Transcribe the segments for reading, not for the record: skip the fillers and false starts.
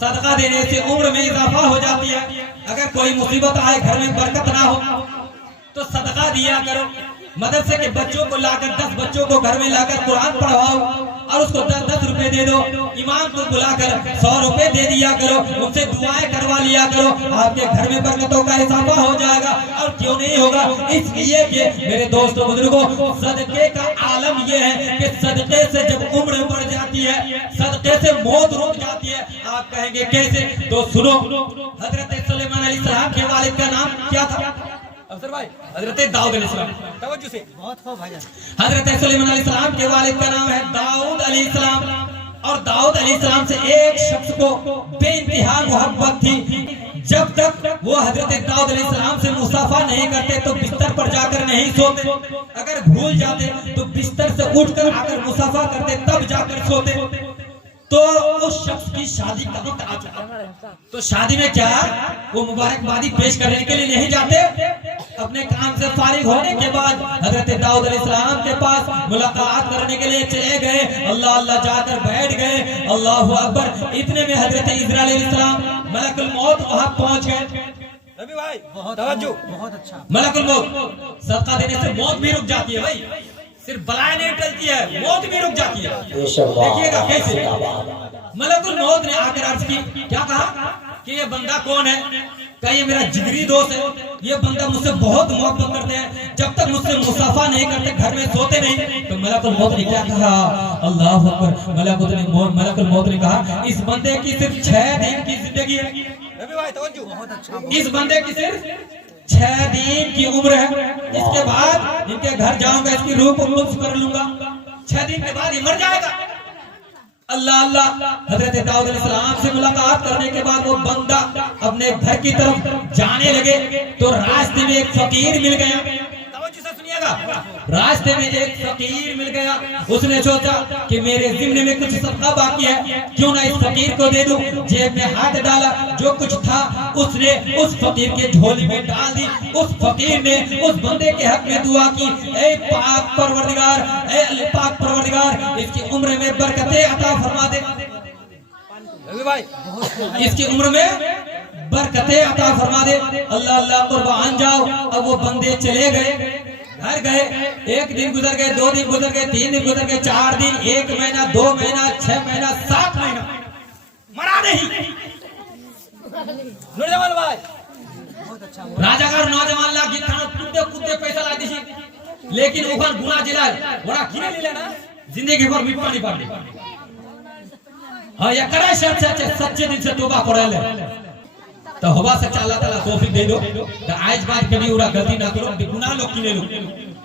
सदका देने से उम्र में इजाफा हो जाती है। अगर कोई मुसीबत आए, घर में बरकत ना हो, तो सदका दिया करो। मदरसे के बच्चों को लाकर 10 बच्चों को घर में लाकर कुरान पढ़वाओ और उसको 10-10 रुपए दे दो। इमाम को बुलाकर 100 रुपए दे दिया करो, उनसे दुआएं करवा लिया करो। आपके घर में बरकतों का इजाफा हो जाएगा। और क्यों नहीं होगा? इसलिए कि मेरे दोस्तों बुजुर्गों, सदके का आलम यह है कि सदके से जब उम्र बढ़ जाती है, सदके से मौत रुक जाती है। आप कहेंगे कैसे? तो सुनो, हजरत सुलेमान अलैहिस्सलाम के वालिद का नाम क्या था? अफसर भाई, हजरत दाऊद अलैहिस्सलाम। तवज्जो से बहुत हो भाईजान। हजरत सुलेमान अलैहिस्सलाम के वालिद का नाम है दाऊद अलैहिस्सलाम। और दाऊद अलैहिस्सलाम से एक शख्स को बेइंतहा मोहब्बत थी। जब तक वो हजरत दाऊद अलैहिस्सलाम से मुसाफा नहीं करते तो बिस्तर पर जाकर नहीं सोते। अगर भूल जाते तो बिस्तर से उठकर आकर मुसाफा करते, तब जाकर सोते। तो उस शख्स की शादी का वक्त आ चुका। तो शादी में क्या, वो मुबारकबादी पेश करने के लिए नहीं जाते। अपने काम से फारिग होने के बाद हजरत दाऊद अलैहिस्सलाम के पास मुलाकात करने के लिए चले गए। अल्लाह अल्लाह जाकर बैठ गए। अल्लाहु अकबर। इतने में हजरत इज़राइल अलैहिस्सलाम मलकुल मौत वहां पहुंच गए। रवि भाई तवज्जो, बहुत अच्छा। मलकुल मौत, सदका देने से मौत भी रुक जाती है भाई, सिर्फ बलाएं नहीं टलती है, मौत भी रुक जाती है। देखिएगा कैसे। मलकुल मौत ने आकर अर्ज की, क्या कहा कि ये बंदा कौन है? क्या ये मेरा जिगरी दोस्त है? ये बंदा मुझसे बहुत मोहब्बत करते हैं, जब तक मुझसे मुसाफा नहीं करते घर में सोते नहीं। तो मलकुल मौत ने क्या कहा? अल्लाह अकबर। मलकुल मौत ने कहा, इस बंदे की सिर्फ 6 दिन की जिंदगी है। रवि भाई तवज्जो, बहुत अच्छा। इस बंदे की सिर्फ 6 दिन की उम्र है। इसके बाद इनके घर जाऊंगा, इसकी रूह को लुत्फ कर लूंगा। 6 दिन के बाद ये मर जाएगा। अल्लाह अल्लाह। हजरत दाऊद अलैहिस्सलाम से मुलाकात करने के बाद वो बंदा अपने घर की तरफ जाने लगे तो रास्ते में एक फकीर मिल गया। तवज्जो से सुनिएगा। रास्ते में एक फकीर मिल गया। उसने सोचा कि मेरे जिम्मे में कुछ सदका बाकी है, क्यों ना इस फकीर को दे दूं। जेब में हाथ डाला, जो कुछ था उसने उस फकीर के झोली में डाल दी। उस फकीर ने उस बंदे के हक में दुआ की, ऐ पाक परवरदिगार, ऐ पाक परवरदिगार, इसकी उम्र में बरकतें अता फरमा दे। भाई इसकी उम्र में बरकतें अता फरमा दे। अल्लाह अल्लाह कुर्बान जाओ। अब वो बंदे चले गए, घर गए। 1 दिन गुजर गए, 2 दिन गुजर गए, 3 दिन गुजर गए, 4 दिन, 1 महीना, 2 महीना, 6 महीना, 7 महीना, मरा नहीं। नौजवान भाई, राजा का नौजवान लाग कूदते कूदते पैसा ला दी, लेकिन ओखन गुना जिला बड़ा किने ले लेना जिंदगी भर मिट पानी पानी। हाँ, या करे सच्चे दिल से तौबा करे ले तो होगा सच्चा। अल्लाह ताला तौफीक दे दो। तो आज बात कभी उड़ा गलती ना करो, गुनाह लोग किने लो,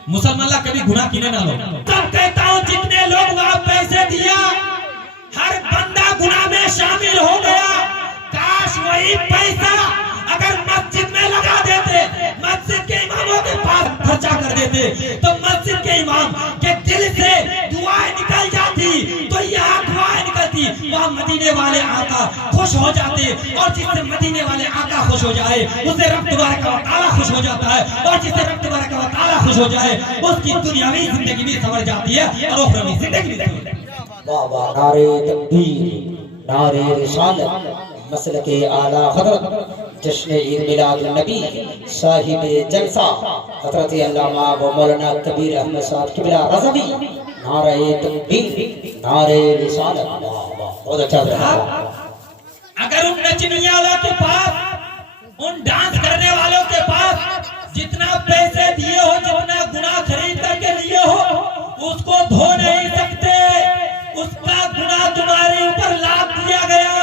मुसलमान ला कभी गुनाह किने ना लो। तब कहता हूँ जितने लोग वहां पैसे दिया, हर बंदा गुनाह में शामिल हो गया। काश वही पैसा अगर मस्जिद में लगा देते, मस्जिद के इमामों के पास खर्चा कर देते, तो मस्जिद के इमाम के दिल से दुआएं निकल जाती, तो यहाँ दुआएं निकलती, वहाँ मदीने वाले आका खुश हो जाते। और जिससे मदीने वाले आका खुश हो जाए, उससे रब तबारक व तआला खुश हो जाता है। और जिससे रब तबारक व तआला खुश हो जाए, उसकी दुनियावी जिंदगी भी संवर जाती है और उखरवी जिंदगी भी। वाह वाह, नारे तकबीर, नारे रिसालत, मसलके आला हज़रत जश्न ईद मिलाद नबी साहिब जलसा हज़रत अल्लामा व मौलाना कबीर अहमद साहब किबला रज़वी। नारे तकबीर, नारे रिसालत। वाह वाह, बहुत अच्छा। अगर उन नचनिया वालों के पास, उन डांस करने वालों के पास जितना पैसे दिए हो, जितना गुनाह खरीद करके लिए हो, उसको धो नहीं सकते। उसका गुनाह तुम्हारे ऊपर लाद दिया गया,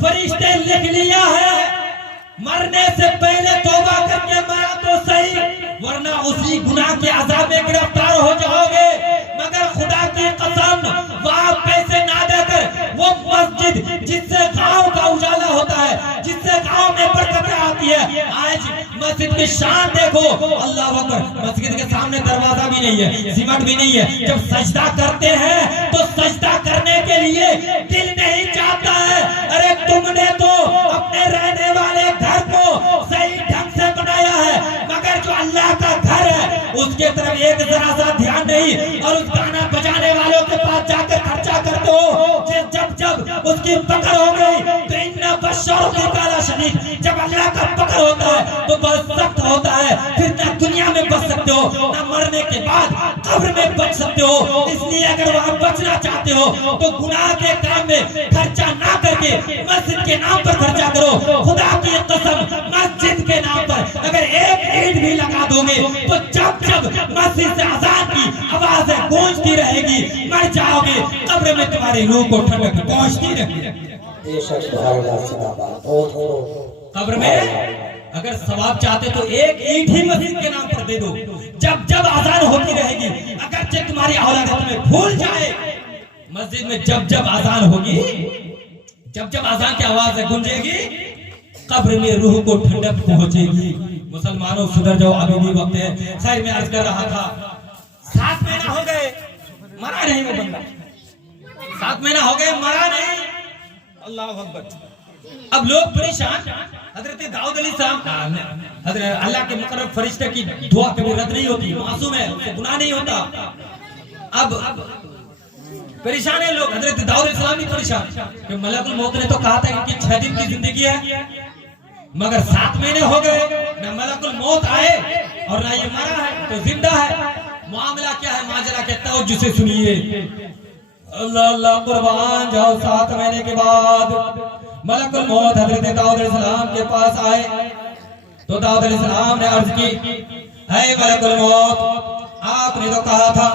फरिश्ते लिख लिया है। मरने से पहले तौबा करके मरा तो सही, वरना उसी गुनाह के अज़ाब में गिरफ्तार हो जाओगे। मगर खुदा की कसम, वहाँ पैसे ना देकर वो मस्जिद जिससे गांव का उजाला होता है, जिससे गांव में बरकतें आती है। आज मस्जिद की शान देखो, अल्लाह अकबर। मस्जिद के सामने दरवाजा भी नहीं है, सिमट भी नहीं है। जब सजदा करते हैं तो सजदा करने के लिए दिल नहीं चाहता है। अरे तुमने तो अपने रहने वाले घर को सही ढंग से बनाया है, मगर जो अल्लाह का घर है उसके तरफ एक जरा सा ध्यान नहीं। और उस गाना बजाने वालों के पास जाकर खर्चा करते हो। जब जब उसकी पकड़ हो गई तो इन बशौक़ काला शदीद, जब अल्लाह का पकड़ होता है तो बहुत सख्त होता है। फिर ना दुनिया में बच सकते हो, ना मरने के बाद कब्र में बच सकते हो। इसलिए अगर वहाँ बचना चाहते हो तो गुनाह के काम में खर्चा ना करके मस्जिद के नाम पर खर्चा करो। खुदा की कसम, मस्जिद के नाम पर अगर एक ईंट भी लगा दोगे तो जब जब मस्जिद से अज़ान की आवाज़ें गूंजती रहेगी, मर जाओगे, कब्र में तुम्हारी रूह को ठंडक पहुंचती रहेगी। कब्र में अगर सवाब चाहते तो एक ईंट ही मस्जिद के नाम पर दे दो। जब जब आजान होती रहेगी, अगर तुम्हारी औलाद तुम्हें भूल जाए, मस्जिद में जब जब आजान होगी, जब जब आजान की आवाज गूंजेगी, कब्र में रूह को ठंडक पहुंचेगी। मुसलमानों सुधर जाओ, अभी भी वक्त है। खैर मैं अर्ज कर रहा था, 7 महीना हो गए मरा नहीं वो बंदा, 7 महीना हो गए मरा नहीं। अल्लाह अकबर। अब लोग परेशान। हजरत दाऊद अलैहिस्सलाम, हजरत अल्लाह के मुकर्रब फरिश्ते की दुआ कभी रद्द नहीं होती, मासूम है, उससे गुनाह नहीं होता। अब परेशान है लोग। हजरत दाऊद अलैहिस्सलाम भी परेशान कि मलकुल मौत ने तो कहा था इनकी 6 दिन की जिंदगी है, मगर 7 महीने हो गए, न मलकुल मौत आए और ना ये मरा है तो जिंदा है। मामला क्या है, माजरा के तवज्जो से सुनिए। अल्लाह अल्लाह कुर्बान जाओ। 7 महीने के बाद मलकुल मौत हजरत दाऊद अलैहिस्सलाम के पास आए तो दाऊद अलैहिस्सलाम ने अर्ज की, है मलकुल मौत, आपने तो कहा था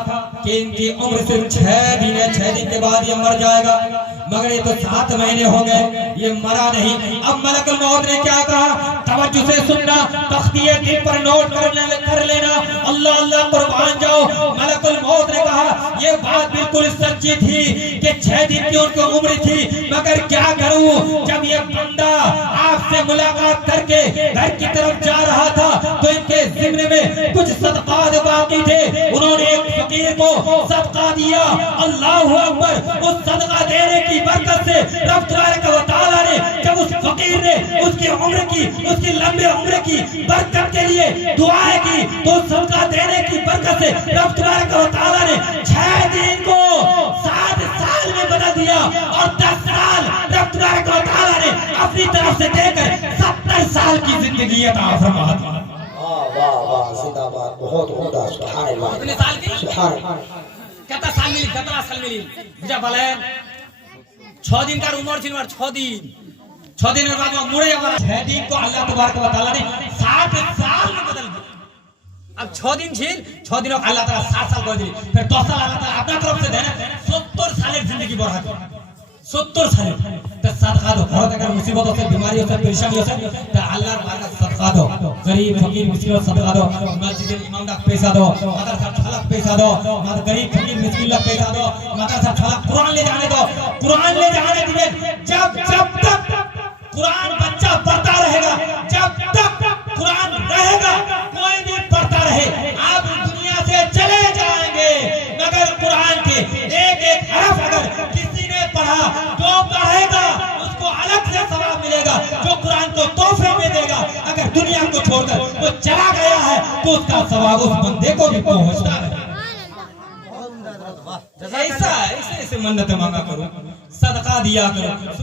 कि इनकी उम्र सिर्फ 6 दिन है, 6 दिन के बाद ये मर जाएगा, मगर ये तो 7 महीने हो गए, ये मरा नहीं। अब मलकुल मौत ने क्या कहा, तवज्जो से सुनना, तख्तिये दिल पर नोट कर लेना। अल्लाह अल्लाह कुर्बान जाओ। मलकुल मौत ने कहा, ये बात बिल्कुल सच्ची थी कि 6 दिन की उनकी उम्र थी, मगर क्या करूं, जब ये बंदा आपसे मुलाकात करके घर की तरफ जा रहा था तो इनके ज़िम्मे में कुछ सदक़ात बाकी थे, उन्होंने एक फकीर को सदका दिया। अल्लाहु अकबर। उस सदका देने की बरकत से रब तबारक व तआला ने, जब उस फकीर ने उसकी उम्र की, उसकी लंबे उम्र की बरकत के लिए दुआएं की, तो सदका देने की बरकत से रब तबारक व तआला ने 6 दिन को 7 साल में बदल दिया और 10 साल रब तबारक व तआला ने अपनी तरफ से देकर 70 साल की जिंदगी अता फरमा दी। वाह वाह, जिंदाबाद, बहुत उम्दा, सुभान अल्लाह। कितने साल की? सुभान अल्लाह। कितना साल मिली, कितना साल मिली बुझा भले 6 दिन का उम्र थी, 6 दिन, 6 दिन के बाद वो मुड़े। 6 दिन को अल्लाह तबारक व तआला ने 7 साल में बदल दिया। अब 6 दिन छीन, 6 दिनों अल्लाह ताला 7 साल कर दी, फिर 10 साल अल्लाह ताला अपना तरफ से देना, 70 साल की जिंदगी बढ़ा दी। 70 साल तो सदका दो। घर अगर मुसीबतों से, बीमारियों से, परेशानियों से, तो अल्लाह पाक सदका दो। गरीब फकीर मिस्किन को सदका दो, मस्जिद इमाम का पैसा दो, मदरसा फलक पैसा दो, गरीब फकीर मिस्किन का पैसा दो, मदरसा फलक कुरान ले जाने दो, कुरान ले जाने दिए। जब जब तक कुरान बच्चा पढ़ता रहेगा, जब तक कुरान रहेगा, कोई भी पढ़ता रहे, आप दुनिया से चले जाएंगे, मगर कुरान के एक एक हरफ अगर किसी ने पढ़ा, जो पढ़ेगा उसको अलग से सवाब मिलेगा, जो कुरान को तोहफे में देगा। अगर दुनिया को छोड़कर वो चला गया है तो उसका सवाब उस बंदे को भी पहुंचता है। ऐसा ऐसे ऐसे मन्नत मांगा करो, सदका दिया करो।